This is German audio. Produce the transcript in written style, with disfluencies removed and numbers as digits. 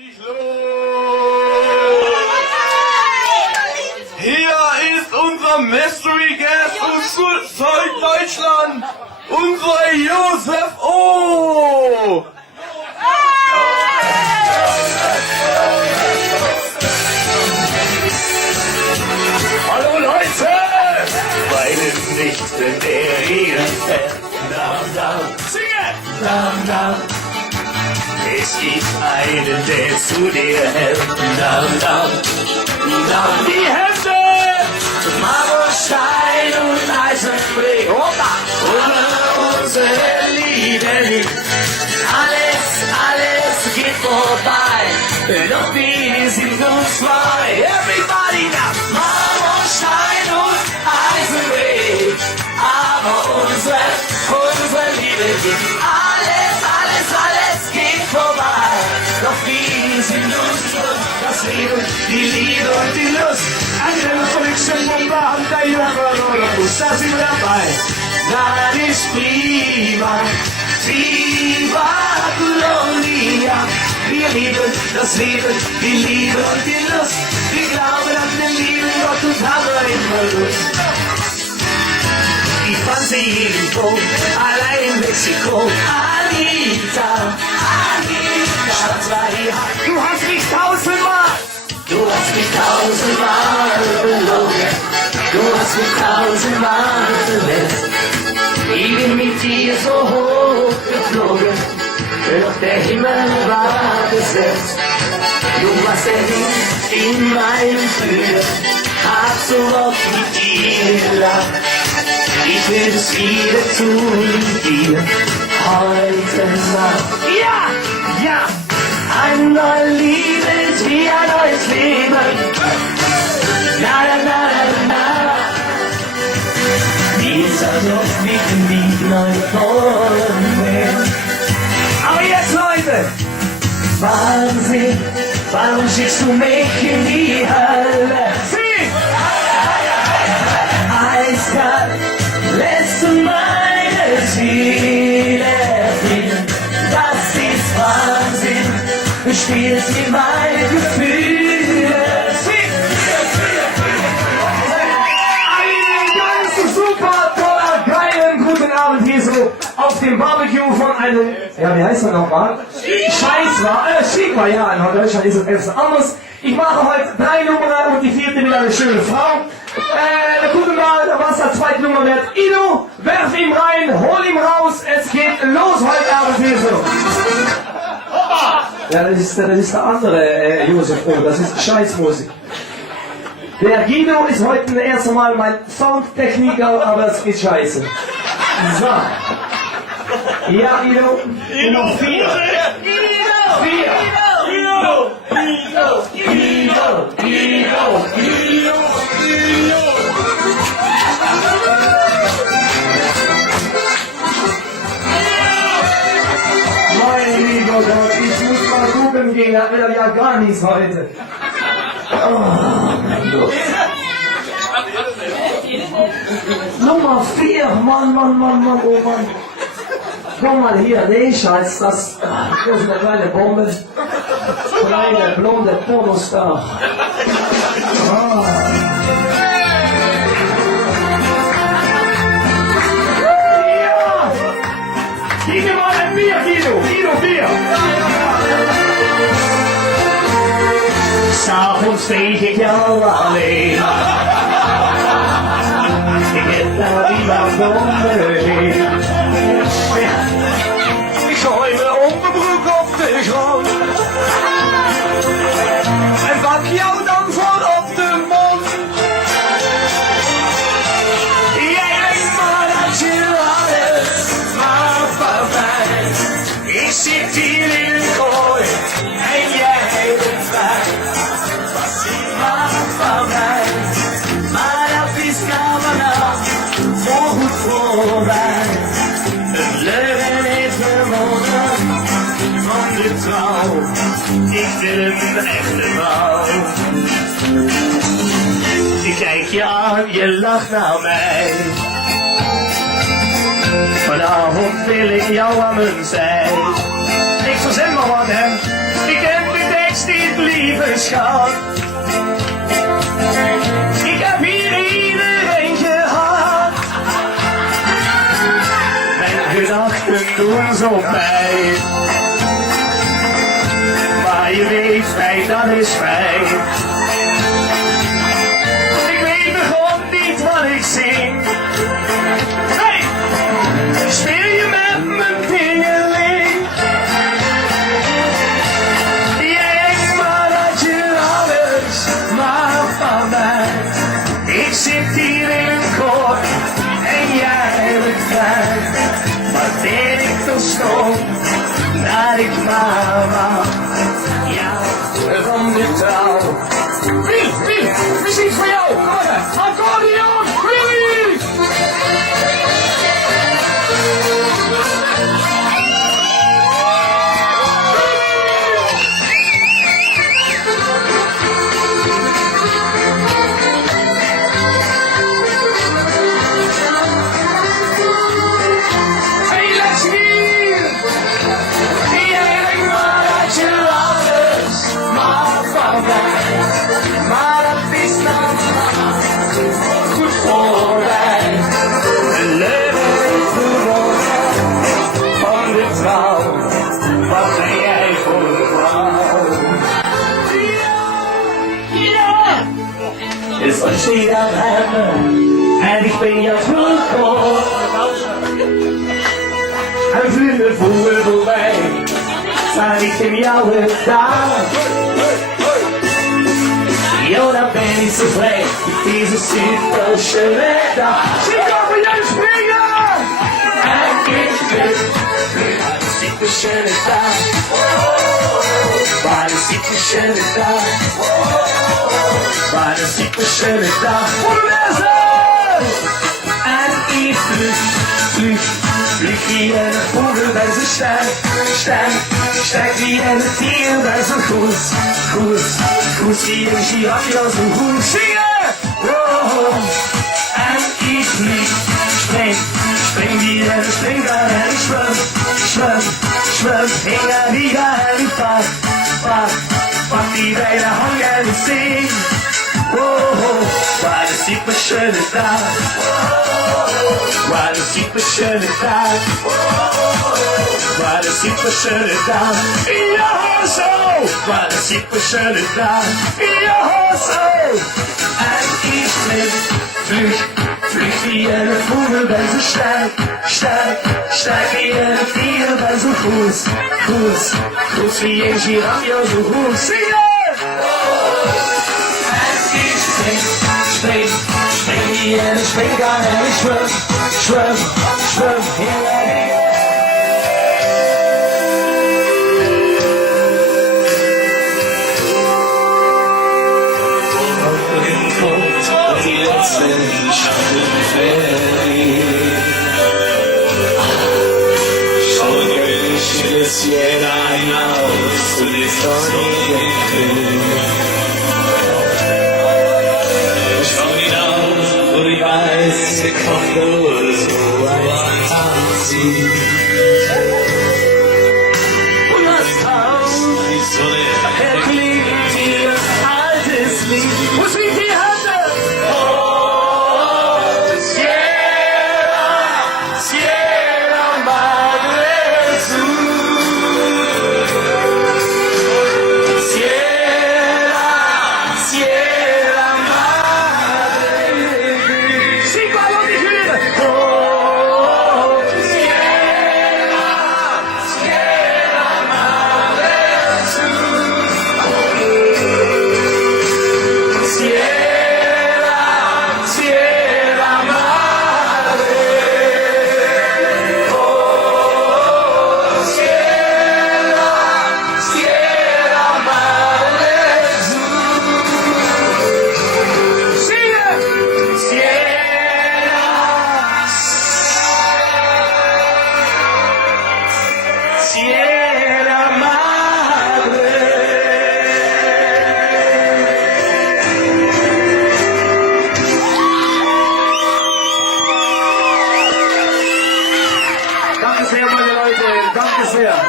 Hier ist unser Mystery Guest aus Deutschland, unser Jozef O. Hallo Leute! Weinen nicht, wenn der Regen fällt. Dam, dam. Singe! Dam, dam. Es gibt einen, der zu dir hält. Dam, dam. Dam, die Hände! Marmorstein und Eisenbrei. Hoppa! Und unsere Liebe liegt. Alles geht vorbei. Doch wir sind uns frei. Everybody now! Marmorstein und Eisenbrei. Aber unsere Liebe geht. Alles geht vorbei. Doch wir sind uns treu. Das Leben, die Liebe und die Lust. Eine Volksbombe an der Jugend. Da sind wir dabei. Das ist prima. Viva Gloria. Wir lieben das Leben, die Liebe und die Lust. Wir glauben an den lieben Gott und haben immer Lust. Ich fand sie irgendwo, allein in Mexiko. Anita, Schatz war hier. Du hast mich tausendmal belogen. Du hast mich tausendmal verletzt. Ich bin mit dir so hoch geflogen, doch der Himmel war besetzt. Du warst der Wind in meinem Flügel, hab so oft mit dir gelacht. Ich will es wieder tun mit dir, heute Nacht. Ja, eine neue Liebe ist wie ein neues Leben. Na, na, na, na, na. Dieser Luft liegen die neuen Träume. Aber jetzt, Leute! Wahnsinn, warum schickst du mich in die Hölle? Sieh! Eiskalt lässt du meine Seele fliehen. Das ist Wahnsinn, du spielst mit meinen Gefühlen. Hier so auf dem Barbecue von einem, ja, wie heißt er nochmal? Sjiek Wa, ja, in Deutschland ist es etwas anderes. Ich mache heute 3 Nummern und die 4. mit einer schönen Frau. Wir gucken mal, was der zweite Nummer wird. Ido, werf ihn rein, hol ihn raus, es geht los heute Abend hier so. Ja, das ist der andere Jozef O, das ist Scheißmusik. Der Guido ist heute das erste Mal mein Soundtechniker, aber es geht scheiße. So. Ja, Guido. Nummer 4. Mein lieber Gott, ich muss mal gucken gehen, das will ja gar nichts heute. Oh, mein Gott. Nummer 4, Mann, oh Mann. Komm mal hier, nee, Scheiß, das ist eine kleine Bombe. Kleine, blonde Pornostar. Oh. Ja! Gib mir mal ein Bier, Guido, Bier. S'avonds steeg ik jou alleen. Ik heb daar iemand onderheen. Ik gooi mijn onderbroek op de grond. En pak jou dan voor op de mond. Jij denkt maar dat je alles maar van mij. Ik zit hier in het gooi en jij bent vrij. Was je maar van mij. Maar dat is nou vanaf voorgoed voorbij. Het leugen heeft gewonnen van de trouw. Ik wil een echte vrouw. Ik kijk je aan, je lacht naar mij. Vanavond wil ik jou aan mijn zij. Ik verzin maar wat hem. Ik heb de tekst schat. Ik heb hier iedereen gehad. Mijn gedachten doen zo pijn. Maar je weet, fijn, dat is fijn. Ik weet begon niet wat ik zing. Hey! Speel je met mijn pingeling? Jij denkt maar dat je alles mag van mij. Ik zit hier in een koor en jij begrijpt. Wat ben ik toch stom dat ik maar mag. Van de trouw. Wie? Muziek voor jou! Kom maar! Accordeon! Willy! Hey, let's hier! Jij denkt maar dat je alles mag van mij. Maar dat is dan goed voor mij. Een leven geworden van de trouw. Wat ben jij voor een vrouw? Ja! Is wat je dan hebben en ik ben jou teruggekomen. En vrienden voelen voor mij, zijn ik in jouw gedaan. Yo, dan ben ik zo blij, met deze super schöne dag. Zie ik over jou springen! En ik ben een super schöne dag. Waar een super schöne dag. Waar een super schöne dag. Voor de mensen! En ik vlieg hier en het voeren bij zo sterk wie en het hier bij zo goed hier en girafje als een goed zingen! Oh. En ik spring hier en spring daar en ik zwem, hing en die en ik pak die bij de hang en ik zing. Oh, waar een super schöne dag. Waar een super schöne dag. Waar een super schöne dag. Jos O! Waar een super schöne dag. Jos O! En ik vlieg die en het voeren bij zo sterk wie en het hier bij zo goed wie een girafje zo goed zingen! Spring hier en ik spring aan en ik zwem hier en hier. Tot die laatste solo que quisiera hinaus tu historia. Ich weiß, wir kommen nur so ein Tanzi. Und das Traum, er klingt wie ein altes Lied. Wo sind die Hände? Oh, Sjiek Wa BBQ. Sjiek